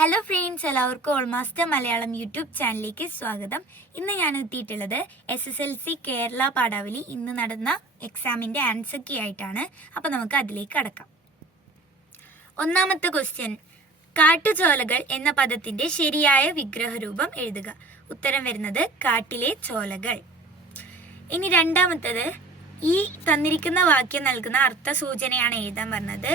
Hello friends, എല്ലാവർക്കും all master Malayalam YouTube ചാനലിലേക്ക് സ്വാഗതം. ഇന്ന് ഞാൻ എത്തിയിട്ടുള്ളത് SSLC കേരള പാഠാവലി ഇന്ന് നടന്ന എക്സാമിൻ്റെ ആൻസർ കീ ആയിട്ടാണ്. അപ്പോൾ നമുക്ക് അതിലേക്ക് കടക്കാം. ഒന്നാമത്തെ ക്വസ്റ്റ്യൻ, കാട്ടുചോലകൾ എന്ന പദത്തിൻ്റെ ശരിയായ വിഗ്രഹരൂപം എഴുതുക. ഉത്തരം വരുന്നത് കാട്ടിലെ ചോലകൾ. ഇനി രണ്ടാമത്തത്, ഈ തന്നിരിക്കുന്ന വാക്യം നൽകുന്ന അർത്ഥസൂചനയാണ് എഴുതാൻ പറഞ്ഞത്.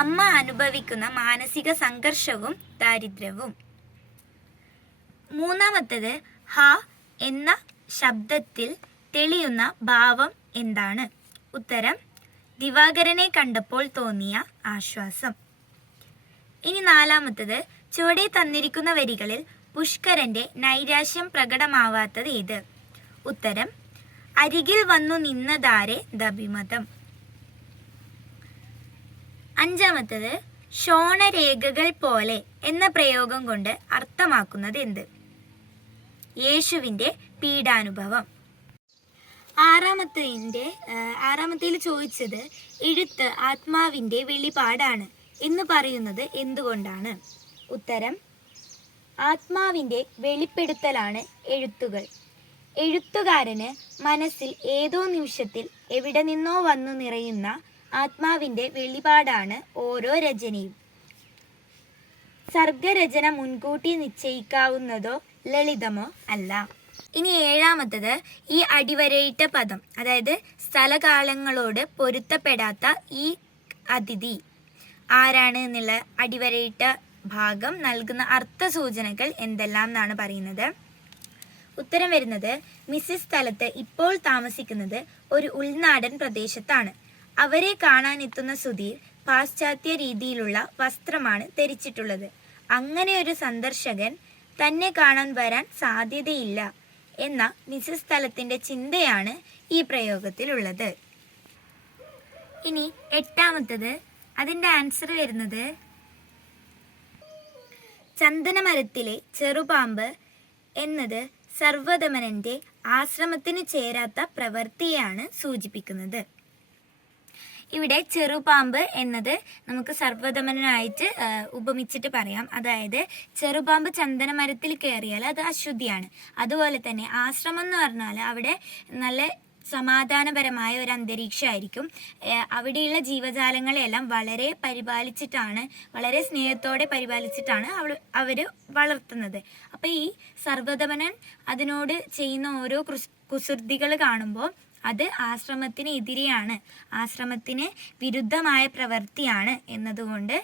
അമ്മ അനുഭവിക്കുന്ന മാനസിക സംഘർഷവും ദാരിദ്ര്യവും. മൂന്നാമത്തത്, ഹ എന്ന ശബ്ദത്തിൽ തെളിയുന്ന ഭാവം എന്താണ്? ഉത്തരം ദിവാകരനെ കണ്ടപ്പോൾ തോന്നിയ ആശ്വാസം. ഇനി നാലാമത്തത്, ചുവടെ തന്നിരിക്കുന്ന വരികളിൽ പുഷ്കരന്റെ നൈരാശ്യം പ്രകടമാവാത്തത് ഏത്? ഉത്തരം അരികിൽ വന്നു നിന്നതാരെ ദഭിമതം. അഞ്ചാമത്തത്, ശോണരേഖകൾ പോലെ എന്ന പ്രയോഗം കൊണ്ട് അർത്ഥമാക്കുന്നത് എന്ത്? യേശുവിൻ്റെ പീഡാനുഭവം. ആറാമത്തേൽ ചോദിച്ചത്, എഴുത്ത് ആത്മാവിൻ്റെ വെളിപാടാണ് എന്ന് പറയുന്നത് എന്തുകൊണ്ടാണ്? ഉത്തരം ആത്മാവിൻ്റെ വെളിപ്പെടുത്തലാണ് എഴുത്തുകൾ. എഴുത്തുകാരന് മനസ്സിൽ ഏതോ നിമിഷത്തിൽ എവിടെ നിന്നോ വന്നു നിറയുന്ന ആത്മാവിൻ്റെ വെളിപാടാണ് ഓരോ രചനയും. സർഗരചന മുൻകൂട്ടി നിശ്ചയിക്കാവുന്നതോ ലളിതമോ അല്ല. ഇനി ഏഴാമത്തത്, ഈ അടിവരയിട്ട പദം, അതായത് സ്ഥലകാലങ്ങളോട് പൊരുത്തപ്പെടാത്ത ഈ അതിഥി ആരാണ് എന്നുള്ള അടിവരയിട്ട ഭാഗം നൽകുന്ന അർത്ഥസൂചനകൾ എന്തെല്ലാം എന്നാണ് പറയുന്നത്. ഉത്തരം വരുന്നത്, മിസ്സിസ് സ്ഥലത്ത് ഇപ്പോൾ താമസിക്കുന്നത് ഒരു ഉൾനാടൻ പ്രദേശത്താണ്. അവരെ കാണാനെത്തുന്ന സുധീർ പാശ്ചാത്യ രീതിയിലുള്ള വസ്ത്രമാണ് ധരിച്ചിട്ടുള്ളത്. അങ്ങനെ ഒരു സന്ദർശകൻ തന്നെ കാണാൻ വരാൻ സാധ്യതയില്ല എന്ന മിസ്സിസ് സ്ഥലത്തിൻ്റെ ചിന്തയാണ് ഈ പ്രയോഗത്തിലുള്ളത്. ഇനി എട്ടാമത്തത്, അതിൻ്റെ ആൻസർ വരുന്നത് ചന്ദനമരത്തിലെ ചെറുപാമ്പ് എന്നത് സർവദമനന്റെ ആശ്രമത്തിന് ചേരാത്ത പ്രവൃത്തിയെയാണ് സൂചിപ്പിക്കുന്നത്. ഇവിടെ ചെറുപാമ്പ് എന്നത് നമുക്ക് സർവദമനായിട്ട് ഉപമിച്ചിട്ട് പറയാം. അതായത് ചെറുപാമ്പ് ചന്ദനമരത്തിൽ കയറിയാൽ അത് അശുദ്ധിയാണ്. അതുപോലെ തന്നെ ആശ്രമം എന്ന് പറഞ്ഞാൽ അവിടെ നല്ല സമാധാനപരമായ ഒരു അന്തരീക്ഷമായിരിക്കും. അവിടെയുള്ള ജീവജാലങ്ങളെല്ലാം വളരെ പരിപാലിച്ചിട്ടാണ്, വളരെ സ്നേഹത്തോടെ പരിപാലിച്ചിട്ടാണ് അവർ വളർത്തുന്നത്. അപ്പോൾ ഈ സർവദമനൻ അതിനോട് ചെയ്യുന്ന ഓരോ കുസൃതികൾ കാണുമ്പോൾ അത് ആശ്രമത്തിന് എതിരെയാണ്, ആശ്രമത്തിന് വിരുദ്ധമായ പ്രവൃത്തിയാണ് എന്നതുകൊണ്ട്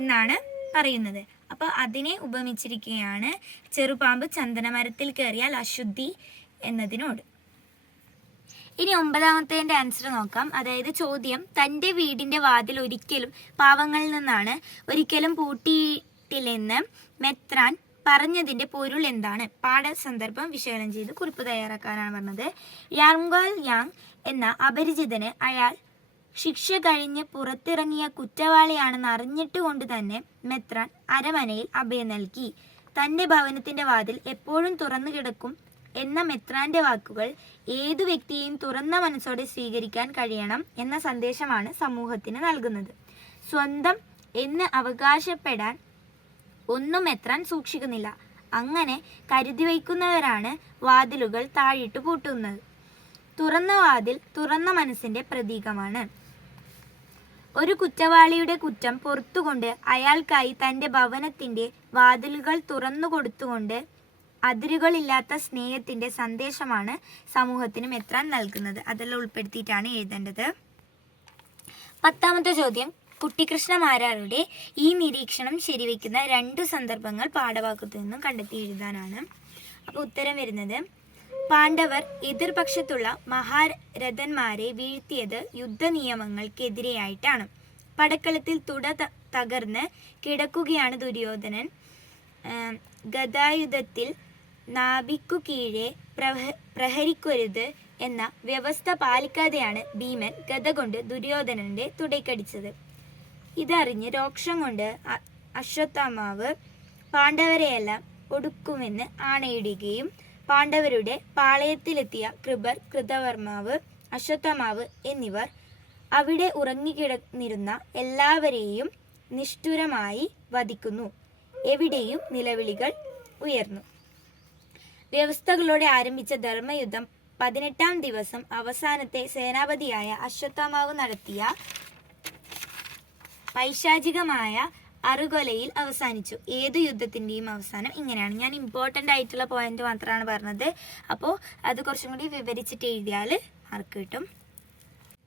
എന്നാണ് പറയുന്നത്. അപ്പോൾ അതിനെ ഉപമിച്ചിരിക്കുകയാണ് ചെറുപാമ്പ് ചന്ദനമരത്തിൽ കയറിയാൽ അശുദ്ധി എന്നതിനോട്. ഇനി ഒമ്പതാമത്തേൻ്റെ ആൻസർ നോക്കാം. അതായത് ചോദ്യം, തൻ്റെ വീടിൻ്റെ വാതിൽ ഒരിക്കലും പാവങ്ങളിൽ നിന്നാണ് ഒരിക്കലും പൂട്ടിയിട്ടില്ലെന്ന് മെത്രാൻ പറഞ്ഞതിൻ്റെ പൊരുൾ എന്താണ്? പാഠസന്ദർഭം വിശകലനം ചെയ്ത് കുറിപ്പ് തയ്യാറാക്കാനാണ് പറഞ്ഞത്. യാങ്വാൽ യാങ് എന്ന അപരിചിതന് അയാൾ ശിക്ഷ കഴിഞ്ഞ് പുറത്തിറങ്ങിയ കുറ്റവാളിയാണെന്ന് അറിഞ്ഞിട്ട് കൊണ്ട് തന്നെ മെത്രാൻ അരമനയിൽ അഭയം നൽകി. തൻ്റെ ഭവനത്തിൻ്റെ വാതിൽ എപ്പോഴും തുറന്നു കിടക്കും എന്ന മെത്രാന്റെ വാക്കുകൾ ഏതു വ്യക്തിയെയും തുറന്ന മനസ്സോടെ സ്വീകരിക്കാൻ കഴിയണം എന്ന സന്ദേശമാണ് സമൂഹത്തിന് നൽകുന്നത്. സ്വന്തം എന്ന് അവകാശപ്പെടാൻ ഒന്നും മെത്രാൻ സൂക്ഷിക്കുന്നില്ല. അങ്ങനെ കരുതി വയ്ക്കുന്നവരാണ് വാതിലുകൾ താഴിട്ട് പൂട്ടുന്നത്. തുറന്ന വാതിൽ തുറന്ന മനസ്സിന്റെ പ്രതീകമാണ്. ഒരു കുറ്റവാളിയുടെ കുറ്റം പൊറുത്തുകൊണ്ട് അയാൾക്കായി തൻ്റെ ഭവനത്തിന്റെ വാതിലുകൾ തുറന്നു കൊടുത്തുകൊണ്ട് അതിരുകളില്ലാത്ത സ്നേഹത്തിന്റെ സന്ദേശമാണ് സമൂഹത്തിന് മെത്രാൻ നൽകുന്നത്. അതെല്ലാം ഉൾപ്പെടുത്തിയിട്ടാണ് എഴുതേണ്ടത്. പത്താമത്തെ ചോദ്യം, കുട്ടിക്കൃഷ്ണമാരാരുടെ ഈ നിരീക്ഷണം ശരിവെക്കുന്ന 2 സന്ദർഭങ്ങൾ പാഠഭാഗത്തു നിന്നും കണ്ടെത്തി എഴുതാനാണ്. അപ്പോൾ ഉത്തരം വരുന്നത്, പാണ്ഡവർ എതിർപക്ഷത്തുള്ള മഹാരഥന്മാരെ വീഴ്ത്തിയത് യുദ്ധനിയമങ്ങൾക്കെതിരെയായിട്ടാണ്. പടക്കളത്തിൽ തകർന്ന് കിടക്കുകയാണ് ദുര്യോധനൻ. ഗദായുധത്തിൽ നാഭിക്കു കീഴെ പ്രഹരിക്കരുത് എന്ന വ്യവസ്ഥ പാലിക്കാതെയാണ് ഭീമൻ ഗദ കൊണ്ട് ദുര്യോധനന്റെ തുടയ്ക്കടിച്ചത്. ഇതറിഞ്ഞ് രോക്ഷം കൊണ്ട് അശ്വത്ഥാമാവ് പാണ്ഡവരെയെല്ലാം ഒടുക്കുമെന്ന് ആണയിടുകയും പാണ്ഡവരുടെ പാളയത്തിലെത്തിയ കൃപർ, കൃതവർമാവ്, അശ്വത്ഥാമാവ് എന്നിവർ അവിടെ ഉറങ്ങിക്കിടന്നിരുന്ന എല്ലാവരെയും നിഷ്ഠുരമായി വധിക്കുന്നു. എവിടെയും നിലവിളികൾ ഉയർന്നു. വ്യവസ്ഥകളോടെ ആരംഭിച്ച ധർമ്മയുദ്ധം 18-ാം ദിവസം അവസാനത്തെ സേനാപതിയായ അശ്വത്ഥാമാവ് നടത്തിയ പൈശാചികമായ അറുകൊലയിൽ അവസാനിച്ചു. ഏത് യുദ്ധത്തിൻ്റെയും അവസാനം ഇങ്ങനെയാണ്. ഞാൻ ഇമ്പോർട്ടൻ്റ് ആയിട്ടുള്ള പോയിന്റ് മാത്രമാണ് പറഞ്ഞത്. അപ്പോൾ അത് കുറച്ചും കൂടി വിവരിച്ചിട്ട് എഴുതിയാൽ മാർക്ക് കിട്ടും.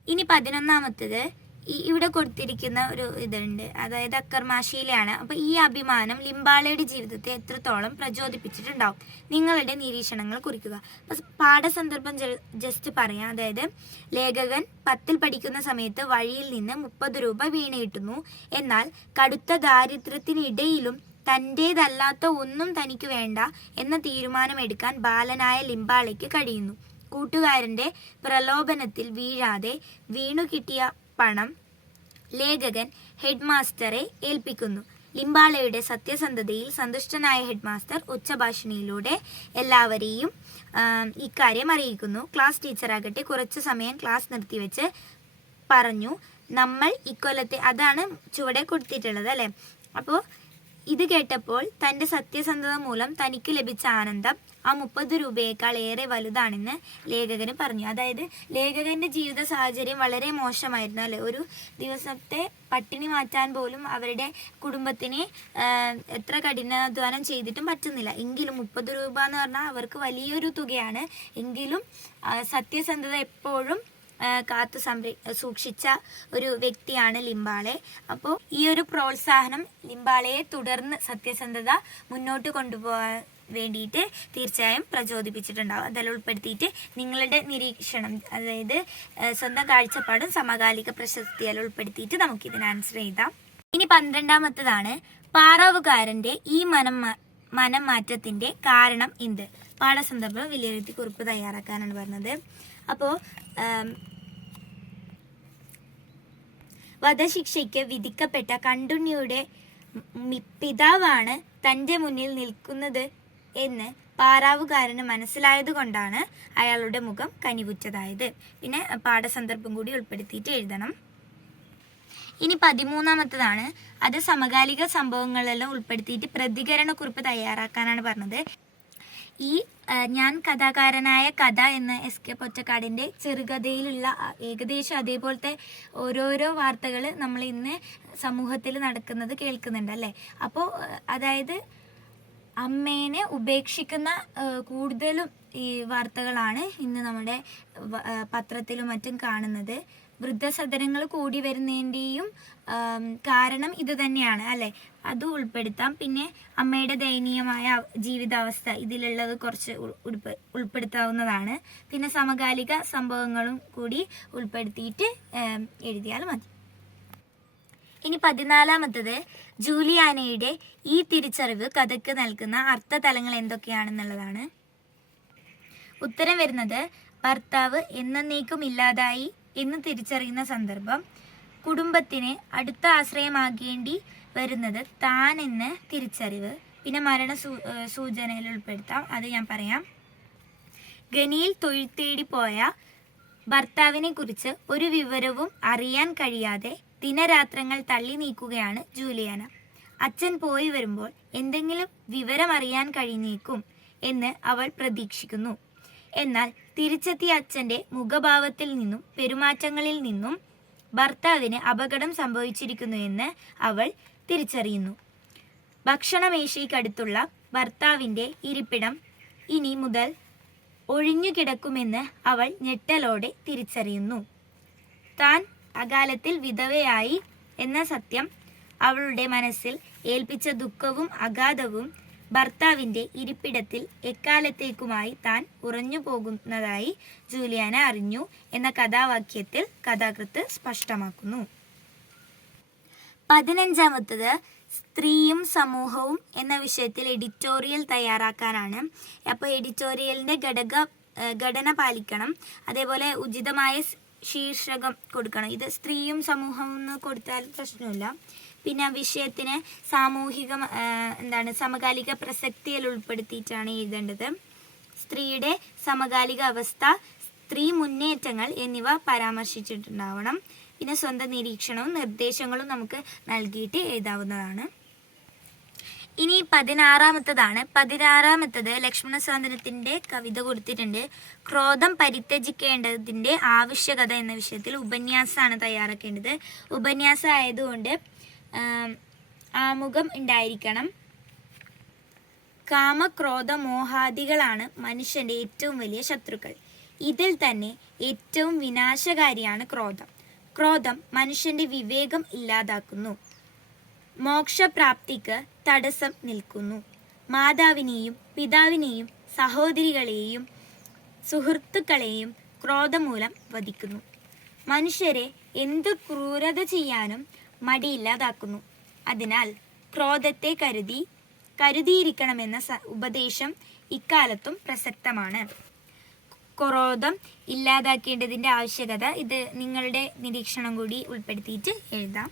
ഇനി 11-ാമത്തേത് ഇവിടെ കൊടുത്തിരിക്കുന്ന ഒരു ഇതുണ്ട്, അതായത് അക്കർമാശീലയാണ്. അപ്പോൾ ഈ അഭിമാനം ലിംബാളയുടെ ജീവിതത്തെ എത്രത്തോളം പ്രചോദിപ്പിച്ചിട്ടുണ്ടാവും? നിങ്ങളുടെ നിരീക്ഷണങ്ങൾ കുറിക്കുക. അപ്പോൾ പാഠസന്ദർഭം ജസ്റ്റ് പറയാം. അതായത് ലേഖകൻ 10ൽ പഠിക്കുന്ന സമയത്ത് വഴിയിൽ നിന്ന് 30 രൂപ വീണ് കിട്ടുന്നു. എന്നാൽ കടുത്ത ദാരിദ്ര്യത്തിനിടയിലും തൻ്റേതല്ലാത്ത ഒന്നും തനിക്ക് വേണ്ട എന്ന തീരുമാനമെടുക്കാൻ ബാലനായ ലിംബാളയ്ക്ക് കഴിയുന്നു. കൂട്ടുകാരൻ്റെ പ്രലോഭനത്തിൽ വീഴാതെ വീണു കിട്ടിയ പണം ലേഖകൻ ഹെഡ് മാസ്റ്ററെ ഏൽപ്പിക്കുന്നു. ലിംബാളയുടെ സത്യസന്ധതയിൽ സന്തുഷ്ടനായ ഹെഡ് മാസ്റ്റർ ഉച്ചഭാഷണിയിലൂടെ എല്ലാവരെയും ഇക്കാര്യം അറിയിക്കുന്നു. ക്ലാസ് ടീച്ചറാകട്ടെ കുറച്ചു സമയം ക്ലാസ് നിർത്തിവെച്ച് പറഞ്ഞു, നമ്മൾ ഇക്കൊല്ലത്തെ, അതാണ് ചുവടെ കൊടുത്തിട്ടുള്ളത് അല്ലേ. അപ്പോൾ ഇത് കേട്ടപ്പോൾ തൻ്റെ സത്യസന്ധത മൂലം തനിക്ക് ലഭിച്ച ആനന്ദം ആ 30 രൂപയേക്കാൾ ഏറെ വലുതാണെന്ന് ലേഖകന് പറഞ്ഞു. അതായത് ലേഖകന്റെ ജീവിത സാഹചര്യം വളരെ മോശമായിരുന്നു അല്ലെ. ഒരു ദിവസത്തെ പട്ടിണി മാറ്റാൻ പോലും അവരുടെ കുടുംബത്തിന് എത്ര കഠിനാധ്വാനം ചെയ്തിട്ടും പറ്റുന്നില്ല. എങ്കിലും 30 രൂപ എന്ന് പറഞ്ഞാൽ അവർക്ക് വലിയൊരു തുകയാണ്. എങ്കിലും സത്യസന്ധത എപ്പോഴും കാത്തു സൂക്ഷിച്ച ഒരു വ്യക്തിയാണ് ലിംബാളെ. അപ്പോൾ ഈ ഒരു പ്രോത്സാഹനം ലിംബാളയെ തുടർന്ന് സത്യസന്ധത മുന്നോട്ട് കൊണ്ടുപോകാൻ വേണ്ടിയിട്ട് തീർച്ചയായും പ്രചോദിപ്പിച്ചിട്ടുണ്ടാവും. അതെല്ലാം ഉൾപ്പെടുത്തിയിട്ട് നിങ്ങളുടെ നിരീക്ഷണം, അതായത് സ്വന്തം കാഴ്ചപ്പാടും സമകാലിക പ്രശസ്തിയെല്ലാം ഉൾപ്പെടുത്തിയിട്ട് നമുക്കിതിന് ആൻസർ എഴുതാം. ഇനി 12-ാമത്തേതാണ് പാറാവുകാരൻ്റെ ഈ മനം മാറ്റത്തിൻ്റെ കാരണം എന്ത്? പാഠസന്ദർഭം വിലയിരുത്തി കുറിപ്പ് തയ്യാറാക്കാനാണ് പറഞ്ഞത്. അപ്പോൾ വധശിക്ഷയ്ക്ക് വിധിക്കപ്പെട്ട കണ്ടുണ്ണിയുടെ പിതാവാണ് തൻ്റെ മുന്നിൽ നിൽക്കുന്നത് എന്ന് പാറാവുകാരന് മനസ്സിലായതുകൊണ്ടാണ് അയാളുടെ മുഖം കനിവുറ്റതായത്. പിന്നെ പാഠസന്ദർഭം കൂടി ഉൾപ്പെടുത്തിയിട്ട് എഴുതണം. ഇനി 13-ാമത്തേതാണ്, അത് സമകാലിക സംഭവങ്ങളെല്ലാം ഉൾപ്പെടുത്തിയിട്ട് പ്രതികരണക്കുറിപ്പ് തയ്യാറാക്കാനാണ് പറഞ്ഞത്. ഈ ഞാൻ കഥാകാരനായ കഥ എന്ന എസ്.കെ. പൊറ്റക്കാടിൻ്റെ ചെറുകഥയിലുള്ള ഏകദേശം അതേപോലത്തെ ഓരോരോ വാർത്തകൾ നമ്മൾ ഇന്ന് സമൂഹത്തിൽ നടക്കുന്നത് കേൾക്കുന്നുണ്ട് അല്ലേ. അപ്പോൾ അതായത് അമ്മേനെ ഉപേക്ഷിക്കുന്ന കൂടുതലും ഈ വാർത്തകളാണ് ഇന്ന് നമ്മുടെ പത്രത്തിലും മറ്റും കാണുന്നത്. വൃദ്ധസദനങ്ങൾ കൂടി വരുന്നതിൻ്റെയും കാരണം ഇത് തന്നെയാണ് അല്ലേ. അത് ഉൾപ്പെടുത്താം. പിന്നെ അമ്മയുടെ ദയനീയമായ ജീവിതാവസ്ഥ ഇതിലുള്ളത് കുറച്ച് ഉൾപ്പെടുത്താവുന്നതാണ്. പിന്നെ സമകാലിക സംഭവങ്ങളും കൂടി ഉൾപ്പെടുത്തിയിട്ട് എഴുതിയാൽ മതി. ഇനി 14-ാമത്തേത്, ജൂലിയാനയുടെ ഈ തിരിച്ചറിവ് കഥയ്ക്ക് നൽകുന്ന അർത്ഥതലങ്ങൾ എന്തൊക്കെയാണെന്നുള്ളതാണ്. ഉത്തരം വരുന്നത് ഭർത്താവ് എന്നേക്കും ഇല്ലാതായി എന്ന് തിരിച്ചറിയുന്ന സന്ദർഭം, കുടുംബത്തിന് അടുത്ത ആശ്രയമാകേണ്ടി വരുന്നത് താൻ എന്ന് തിരിച്ചറിവ്, പിന്നെ മരണ സൂചനയിൽ ഉൾപ്പെടുത്താം, അത് ഞാൻ പറയാം. ഖനിയിൽ തൊഴിൽ തേടി പോയ ഭർത്താവിനെ കുറിച്ച് ഒരു വിവരവും അറിയാൻ കഴിയാതെ ദിനരാത്രങ്ങൾ തള്ളി നീക്കുകയാണ് ജൂലിയാന. അച്ഛൻ പോയി വരുമ്പോൾ എന്തെങ്കിലും വിവരം അറിയാൻ കഴിഞ്ഞേക്കും എന്ന് അവൾ പ്രതീക്ഷിക്കുന്നു. എന്നാൽ തിരിച്ചെത്തിയ അച്ഛൻ്റെ മുഖഭാവത്തിൽ നിന്നും പെരുമാറ്റങ്ങളിൽ നിന്നും ഭർത്താവിന് അപകടം സംഭവിച്ചിരിക്കുന്നു എന്ന് അവൾ തിരിച്ചറിയുന്നു. ഭക്ഷണമേശയ്ക്കടുത്തുള്ള ഭർത്താവിൻ്റെ ഇരിപ്പിടം ഇനി മുതൽ ഒഴിഞ്ഞു കിടക്കുമെന്ന് അവൾ ഞെട്ടലോടെ തിരിച്ചറിയുന്നു. താൻ അകാലത്തിൽ വിധവയായി എന്ന സത്യം അവളുടെ മനസ്സിൽ ഏൽപ്പിച്ച ദുഃഖവും അഗാധവും ഭർത്താവിൻ്റെ ഇരിപ്പിടത്തിൽ എക്കാലത്തേക്കുമായി താൻ ഉറഞ്ഞു പോകുന്നതായി ജൂലിയാന അറിഞ്ഞു എന്ന കഥാവാക്യത്തിൽ കഥാകൃത്ത് സ്പഷ്ടമാക്കുന്നു. 15-ാമത്തേത്, സ്ത്രീയും സമൂഹവും എന്ന വിഷയത്തിൽ എഡിറ്റോറിയൽ തയ്യാറാക്കാനാണ്. അപ്പോൾ എഡിറ്റോറിയലിൻ്റെ ഘടന പാലിക്കണം. അതേപോലെ ഉചിതമായ ശീർഷകം കൊടുക്കണം. ഇത് സ്ത്രീയും സമൂഹവും എന്ന് കൊടുത്താൽ പ്രശ്നമില്ല. പിന്നെ വിഷയത്തിന് സമകാലിക പ്രസക്തിയിൽ ഉൾപ്പെടുത്തിയിട്ടാണ് എഴുതേണ്ടത്. സ്ത്രീയുടെ സമകാലിക അവസ്ഥ, സ്ത്രീ മുന്നേറ്റങ്ങൾ എന്നിവ പരാമർശിച്ചിട്ടുണ്ടാവണം. പിന്നെ സ്വന്തം നിരീക്ഷണവും നിർദ്ദേശങ്ങളും നമുക്ക് നൽകിയിട്ട് എഴുതാവുന്നതാണ്. ഇനി 16 ലക്ഷ്മണ സ്വാതന്ത്ര്യത്തിൻ്റെ കവിത കൊടുത്തിട്ടുണ്ട്. ക്രോധം പരിത്യജിക്കേണ്ടതിൻ്റെ ആവശ്യകത എന്ന വിഷയത്തിൽ ഉപന്യാസമാണ് തയ്യാറാക്കേണ്ടത്. ഉപന്യാസം ആയതുകൊണ്ട് ആമുഖം ഉണ്ടായിരിക്കണം. കാമക്രോധ മോഹാദികളാണ് മനുഷ്യൻ്റെ ഏറ്റവും വലിയ ശത്രുക്കൾ. ഇതിൽ തന്നെ ഏറ്റവും വിനാശകാരിയാണ് ക്രോധം. ക്രോധം മനുഷ്യൻ്റെ വിവേകം ഇല്ലാതാക്കുന്നു, മോക്ഷപ്രാപ്തിക്ക് തടസ്സം നിൽക്കുന്നു, മാതാവിനെയും പിതാവിനെയും സഹോദരികളെയും സുഹൃത്തുക്കളെയും ക്രോധം മൂലം വധിക്കുന്നു, മനുഷ്യരെ എന്തു ക്രൂരത ചെയ്യാനും മടിയില്ലാതാക്കുന്നു. അതിനാൽ ക്രോധത്തെ കരുതിയിരിക്കണമെന്ന ഉപദേശം ഇക്കാലത്തും പ്രസക്തമാണ്. ക്രോധം ഇല്ലാതാക്കേണ്ടതിൻ്റെ ആവശ്യകത ഇത് നിങ്ങളുടെ നിരീക്ഷണം കൂടി ഉൾപ്പെടുത്തിയിട്ട് എഴുതാം.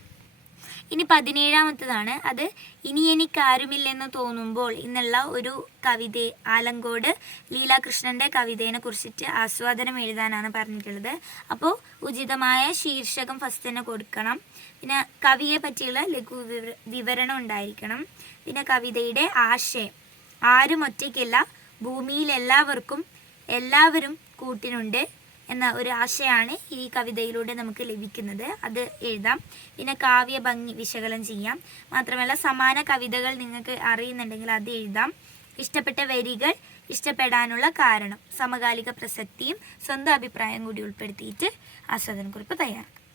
ഇനി 17 അത് ഇനി എനിക്കാരുമില്ലെന്ന് തോന്നുമ്പോൾ എന്നുള്ള ഒരു കവിത, ആലങ്കോട് ലീലാകൃഷ്ണൻ്റെ കവിതയെ കുറിച്ചിട്ട് ആസ്വാദനം എഴുതാനാണ് പറഞ്ഞിട്ടുള്ളത്. അപ്പോൾ ഉചിതമായ ശീർഷകം ഫസ്റ്റ് തന്നെ കൊടുക്കണം. പിന്നെ കവിയെ പറ്റിയുള്ള ലഘു വിവരണം ഉണ്ടായിരിക്കണം. പിന്നെ കവിതയുടെ ആശയം, ആരും ഒറ്റയ്ക്കല്ല, ഭൂമിയിൽ എല്ലാവരും കൂട്ടിനുണ്ട് എന്ന ഒരു ആശയമാണ് ഈ കവിതയിലൂടെ നമുക്ക് ലഭിക്കുന്നത്. അത് എഴുതാം. പിന്നെ കാവ്യഭംഗി വിശകലനം ചെയ്യാം. മാത്രമല്ല സമാന കവിതകൾ നിങ്ങൾക്ക് അറിയുന്നുണ്ടെങ്കിൽ അത് എഴുതാം. ഇഷ്ടപ്പെട്ട വരികൾ, ഇഷ്ടപ്പെടാനുള്ള കാരണം, സമകാലിക പ്രസക്തിയും സ്വന്തം അഭിപ്രായം കൂടി ഉൾപ്പെടുത്തിയിട്ട് ആസ്വാദനക്കുറിപ്പ് തയ്യാറാക്കാം.